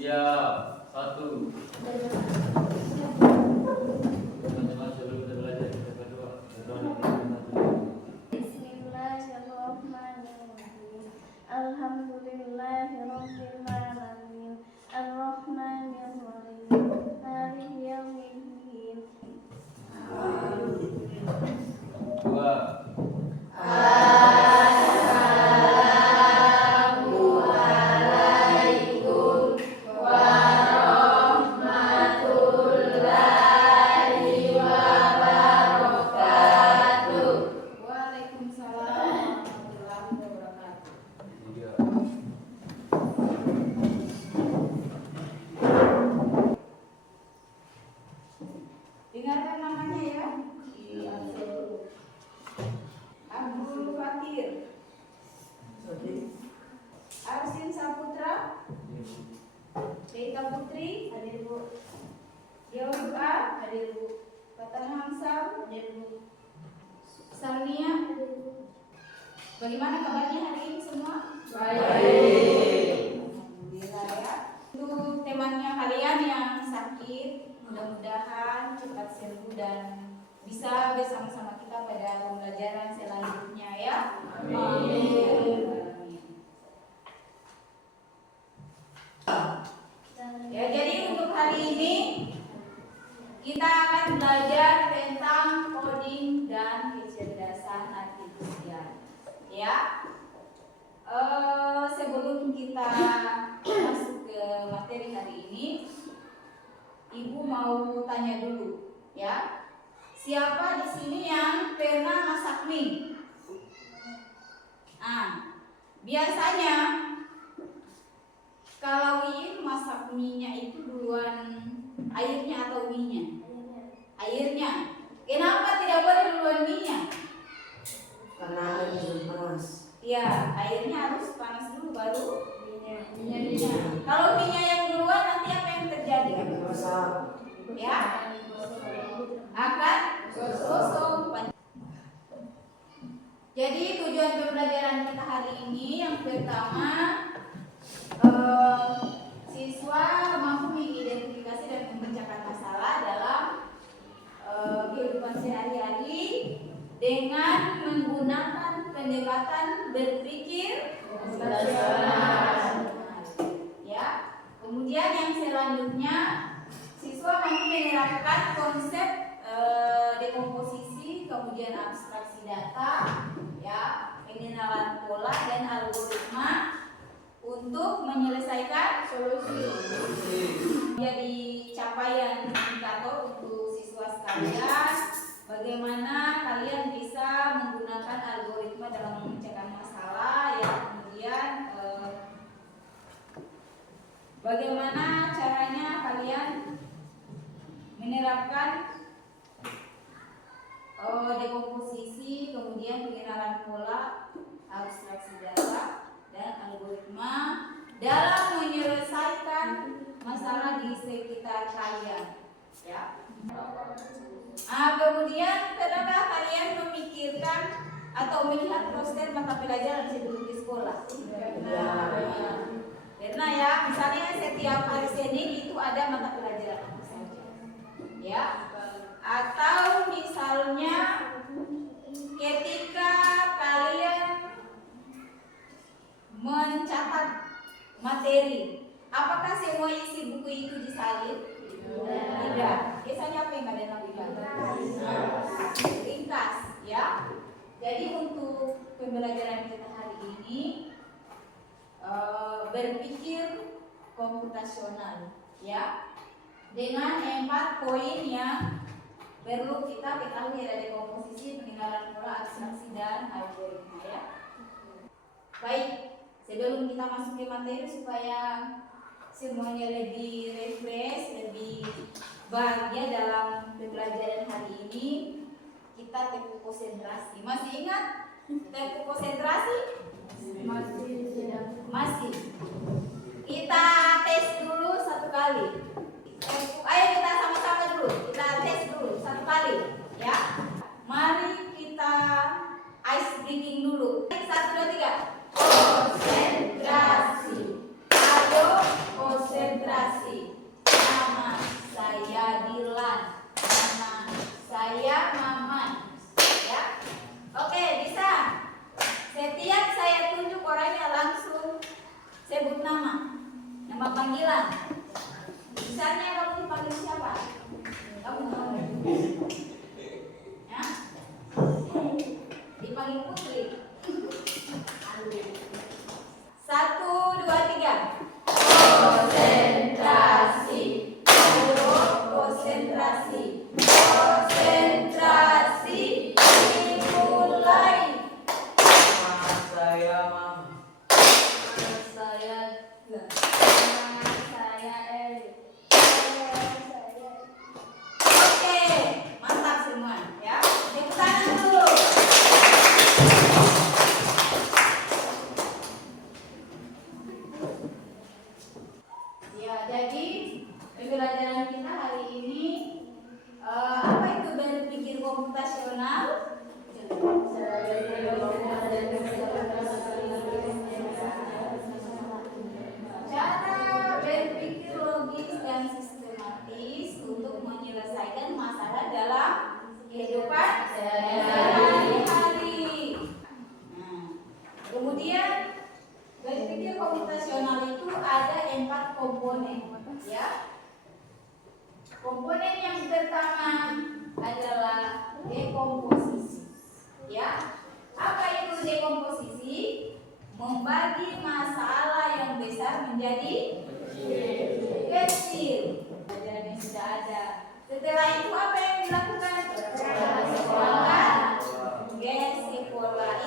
Siap. Satu. Teman-teman sebelum kita belajar kita berdoa. Bismillahirrahmanirrahim. Alhamdulillahirabbil alamin. Arrahmanirrahim. Maliki yaumiddin. Dua. Tiga. Dengarkan namanya ya. Abdul Fatir, Arsin Saputra, Deita Putri, hadir Bu. Yauka, hadir Bu. Fatah Hamsam, hadir Bu. Salnia, hadir Bu. Bagaimana kabarnya hari ini semua? Baik. Alhamdulillah ya. Untuk temannya kalian yang sakit, mudah-mudahan cepat sembuh dan bisa bersama-sama kita pada pembelajaran selanjutnya ya. Amin. Ya, jadi untuk hari ini kita akan belajar tentang coding dan kecerdasan artifisial. Ya. Sebelum kita masuk ke materi hari ini, Ibu mau tanya dulu, ya. Siapa di sini yang pernah masak mie? Nah, biasanya kalau Iin masak mie-nya itu duluan airnya atau mie-nya? Airnya. Kenapa tidak boleh duluan mie-nya? Karena air panas. Ya, airnya harus panas dulu baru mie-nya. Kalau mie-nya yang duluan nanti apa yang terjadi? Masak. Ya, akan gosong. Jadi tujuan pembelajaran kita hari ini yang pertama, siswa mampu mengidentifikasi dan memecahkan masalah dalam kehidupan sehari-hari dengan menggunakan pendekatan berpikir rasional. Ya. Kemudian yang selanjutnya, siswa mampu menerapkan konsep dekomposisi, kemudian abstraksi data, ya, pengenalan pola dan algoritma untuk menyelesaikan solusi. Jadi capaian indikator untuk siswa sekalian, bagaimana kalian bisa menggunakan algoritma dalam memecahkan masalah, ya, kemudian bagaimana caranya kalian menerapkan dekomposisi, kemudian pengenalan pola, abstraksi data, dan algoritma dalam menyelesaikan masalah di sekitar kalian. Ya. Kemudian pernahkah kalian memikirkan atau melihat poster mata pelajaran sebelum di sekolah? Karena ya, misalnya setiap hari Senin itu ada mata pelajaran apa saja, ya. Atau misalnya ketika kalian mencatat materi, apakah semua isi buku itu disalin? Tidak. Biasanya apa yang kalian lakukan? Ringkas, ya. Jadi untuk pembelajaran kita hari ini, berpikir komputasional, ya, dengan 4 poin yang perlu kita ketahui, ada dekomposisi, pengenalan pola, abstraksi, dan algoritma, ya. Baik, sebelum kita masuk ke materi supaya semuanya lebih refresh, lebih bahagia dalam pembelajaran hari ini, kita tepuk konsentrasi. Masih ingat tepuk konsentrasi? Masih. Kita tes dulu satu kali. Ayo kita sama-sama dulu. Kita tes dulu satu kali, ya. Mari kita ice breaking dulu. 1, 2, 3. Konsentrasi. Ayo konsentrasi. Nama panggilan. Misalnya kamu dipanggil siapa? Kamu tahu? Ya? Dipanggil Putri. 1, 2, 3. Konsentrasi. Konsentrasi. Konsentrasi. Dimulai. Nama saya Mam. Saya Nah, saya Eli. oke, mantap semua ya. Tepuk tangan dulu. Ya, jadi pembelajaran kita hari ini apa itu berpikir komputasional? Cara berpikir logis dan sistematis untuk menyelesaikan masalah dalam kehidupan sehari-hari. Nah, kemudian berpikir komputasional itu ada 4 komponen, ya. Komponen yang pertama adalah dekomposisi, ya. Apa itu dekomposisi? Membagi masalah yang besar menjadi kecil. Pelajaran yang sudah ada. Setelah itu apa yang dilakukan? Sekolah.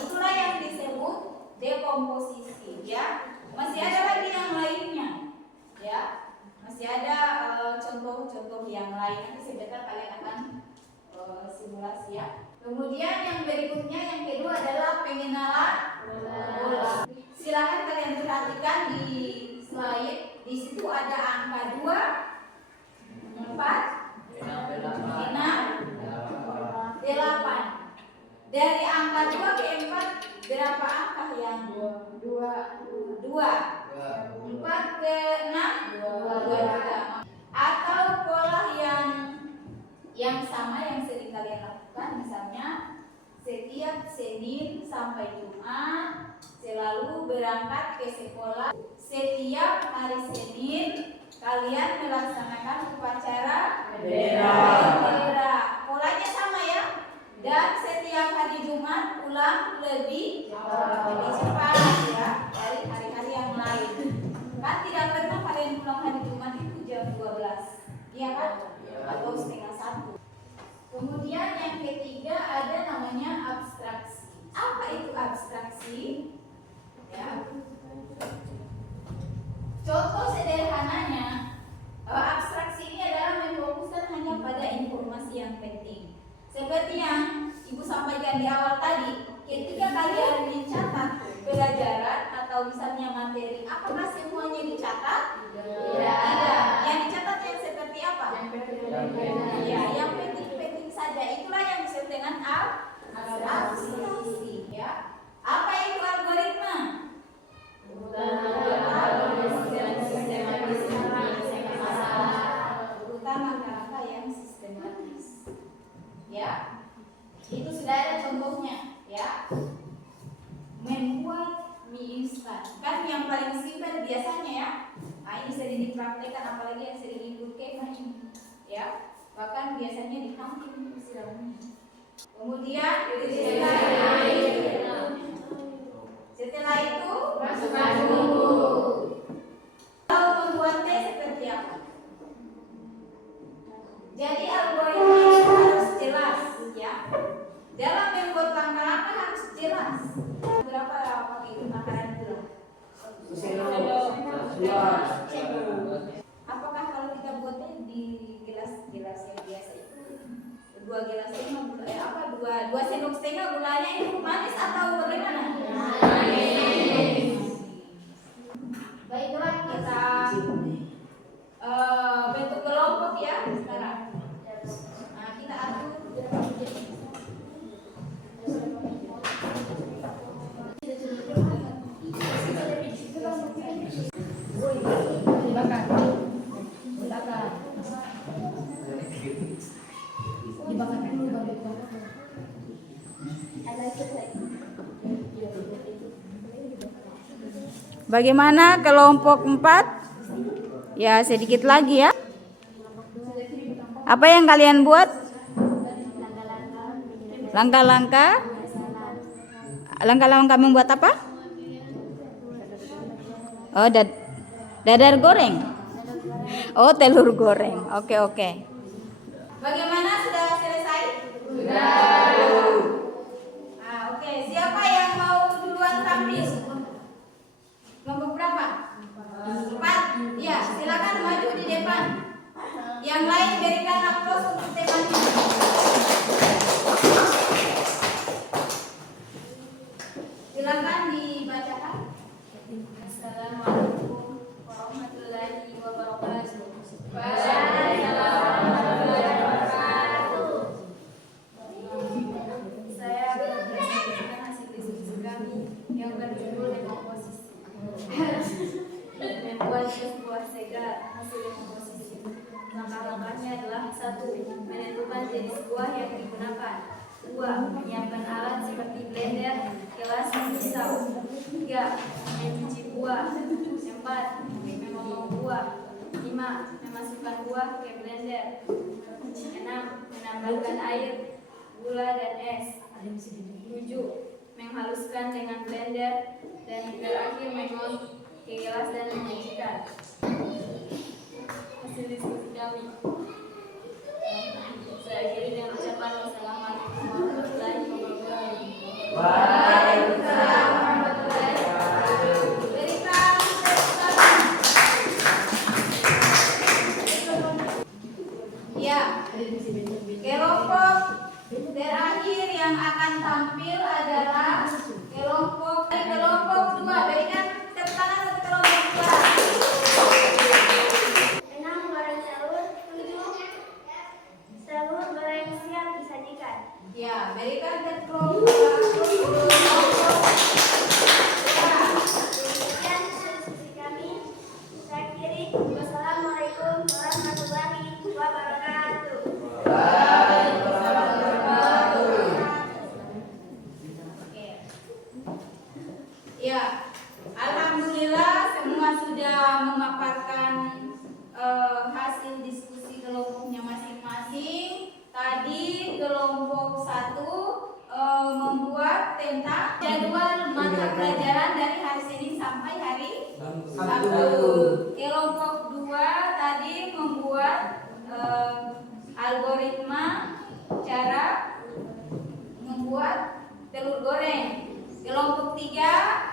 Itulah yang disebut dekomposisi, ya. Masih ada lagi yang lainnya, ya. Masih ada contoh-contoh yang lain. Nanti sebentar kalian akan simulasi, ya. Kemudian yang berikutnya, yang kedua adalah pengenalan bola. Silakan kalian perhatikan di slide. Di situ ada angka 2, 4, 6, 8. Dari angka 2 ke 4 berapa angka yang 2? 4 ke 6 2. Atau pola yang sama yang sering kalian lakukan, misalnya setiap Senin sampai Jumat selalu berangkat ke sekolah. Setiap hari Senin kalian melaksanakan upacara bendera. Polanya sama ya. Dan setiap hari Jumat pulang lebih cepat ya dari hari-hari yang lain. Kan tidak pernah kalian pulang hari Jumat itu jam 12, iya kan? Atau setengah 1. Kemudian yang ketiga ada namanya abstraksi. Apa itu abstraksi? Ya. Contoh sederhananya, abstraksi ini adalah memfokuskan hanya pada informasi yang penting. Seperti yang Ibu sampaikan di awal tadi, ketika kalian mencatat pelajaran atau misalnya materi, apakah semuanya dicatat? Tidak. Yang dicatat yang seperti apa? Ya, yang penting-penting saja. Itulah yang disebut dengan abstraksi. Ya. Apa itu algoritma? Urutan langkah-langkah yang sistematis. Ya, itu sudah ada contohnya, ya. Membuat mie instan, kan yang paling simpel biasanya ya. Nah, ini sering dipraktekkan, apalagi yang sering ikut kemah ini, ya. Bahkan biasanya di kantin istilahnya. Kemudian setelah itu masukkan bumbu. Kalau membuat teh seperti apa? Jadi algoritma itu harus jelas, ya. Dalam membuat langkah-langkah harus jelas. Berapa pakai itu takaran gula? Apakah kalau kita buat teh di gelas yang biasa itu 2 gelas teh gula, 2 sendok setengah gulanya itu manis atau bagaimana? Baiklah, kita bentuk kelompok ya sekarang. Nah, kita atur. Bagaimana kelompok 4? Ya, sedikit lagi ya. Apa yang kalian buat? Langkah-langkah. Langkah-langkah membuat apa? Oh, dadar goreng. Oh, telur goreng. Oke, oke. Bagaimana, sudah selesai? Sudah. Oke. Siapa yang mau duluan tampil? Kelompok berapa? 4. Ya, silakan maju di depan. Yang lain berikan aplaus untuk temannya. Silakan dibacakan. Assalamualaikum warahmatullahi wabarakatuh. Saya berdasarkan hasil diskusi kami yang berjudul dekomposisi. Membuat sebuah segel hasil dekomposisi. Langkah-langkahnya adalah: 1. Menentukan jenis buah yang digunakan. 2. Menyiapkan alat seperti blender, gelas, dan pisau. 3. Mencuci buah. 4. Memotong buah. 5. Memasukkan buah ke blender. 6. Menambahkan air, gula, dan es. 7. Menghaluskan dengan blender. Dan terakhir mengolah ke gelas dan menyajikan. Hasil diskusi kami. Saya akhiri dengan ucapan wassalamualaikum warahmatullahi wabarakatuh. Waalaikumsalam warahmatullahi wabarakatuh. Berikan ya, kelompok terakhir yang akan tampil adalah kelompok 2. Berikan tepuk tangan untuk kelompok 2. 6. Goreng telur. 7. Telur goreng siap disajikan. Ya, berikan tepuk kelompok 2. Demikian diskusi kami. Saya akhiri. Wassalamualaikum warahmatullahi wabarakatuh. Oke. Ya, alhamdulillah semua sudah memaparkan hasil diskusi kelompoknya masing-masing. Tadi kelompok 1 membuat tentang jadwal mata pelajaran dari hari Senin sampai hari Sabtu. Kelompok 2 tadi membuat algoritma cara membuat telur goreng. Kelompok 3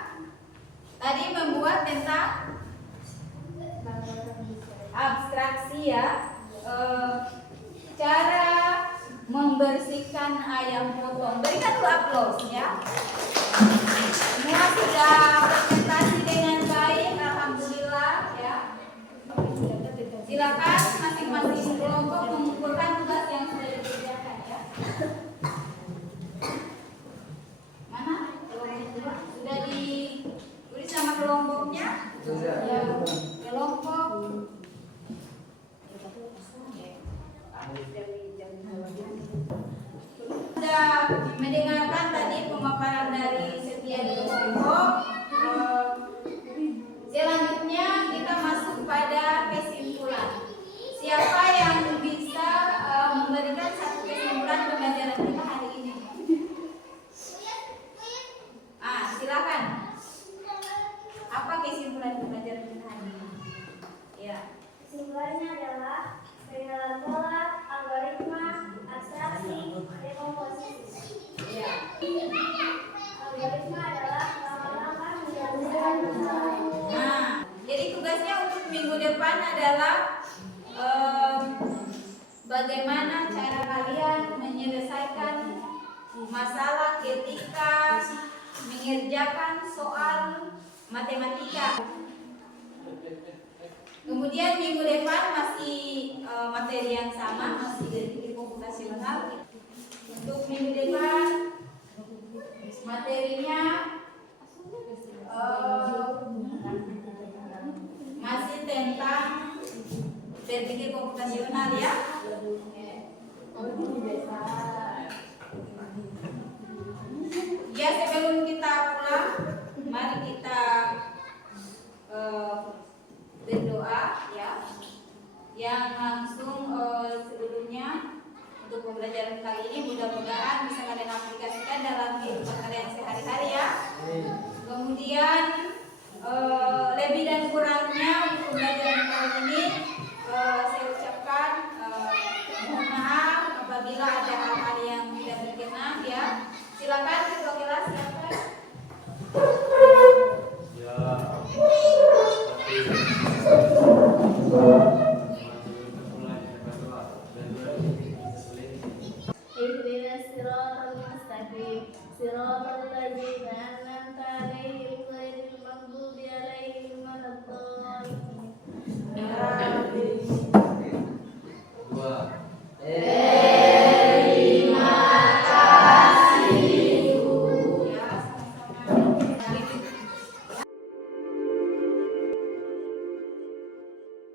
tadi membuat tentang abstraksi ya, cara membersihkan ayam potong. Berikan dulu aplaus ya. Semua sudah presentasi dengan baik, alhamdulillah ya. Silakan masing-masing kelompok mengumpulkan tugas yang sudah dikerjakan ya. Mana kelompok 2? Sudah ditulis nama kelompoknya? Ya. Kelompok sudah mendengarkan tadi pemaparan dari setiap kelompok. Selanjutnya kita masuk pada kesimpulan. Siapa yang bisa memberikan satu kesimpulan pembelajaran kita hari ini? Silakan. Apa kesimpulan pembelajaran kita hari ini? Ya. Kesimpulannya adalah pengenalan pola, algoritma, abstraksi, dekomposisi. Ya. Algoritma adalah langkah-langkah menjalankan masalah. Jadi tugasnya untuk minggu depan adalah bagaimana cara kalian menyelesaikan masalah ketika mengerjakan soal matematika. Kemudian minggu depan masih materi yang sama, masih dari fikih komputasional. Untuk minggu depan materinya masih tentang berpikir komputasional ya. Ya, sebelum kita pulang, mari kita berdoa. berdoa ya. Yang langsung sebelumnya untuk pembelajaran kali ini mudah-mudahan bisa kalian aplikasikan dalam kehidupan kalian sehari-hari ya. Kemudian lebih dan kurangnya untuk pembelajaran kali ini saya ucapkan mohon maaf apabila ada hal-hal yang tidak berkenan ya. Silakan ketua kelas silakan. Ihdinas siratal mustaqim siratal ladzina an'amta 'alaihim